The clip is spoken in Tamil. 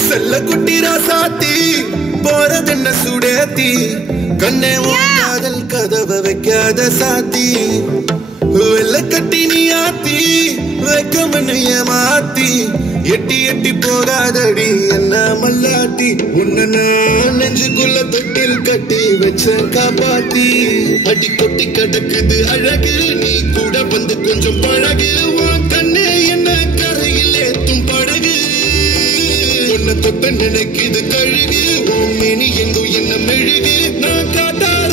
செல்ல குட்டி ராசாத்தி போறதென்ன சுடேத்தி கண்ணே காதல் கதவை வைக்காத சாத்தி வெள்ள கட்டி நீ ஆத்தி வைக்கமன்னு ஏமாத்தி எட்டி எட்டி போகாதடி என்ன மல்லாட்டி உன்ன நெஞ்சுக்குள்ள தொட்டில் கட்டி வச்ச காப்பாத்தி அடி கொட்டி கிடக்குது அழகு நீ கூட வந்து கொஞ்சம் பழகு உன் கண்ணே என்ன கரையில் ஏத்தும் படகு உன்னை தொட்ட நினைக்குது கழுகு உன் மினி எங்கும் என்ன மெழுகு நான் காட்டாத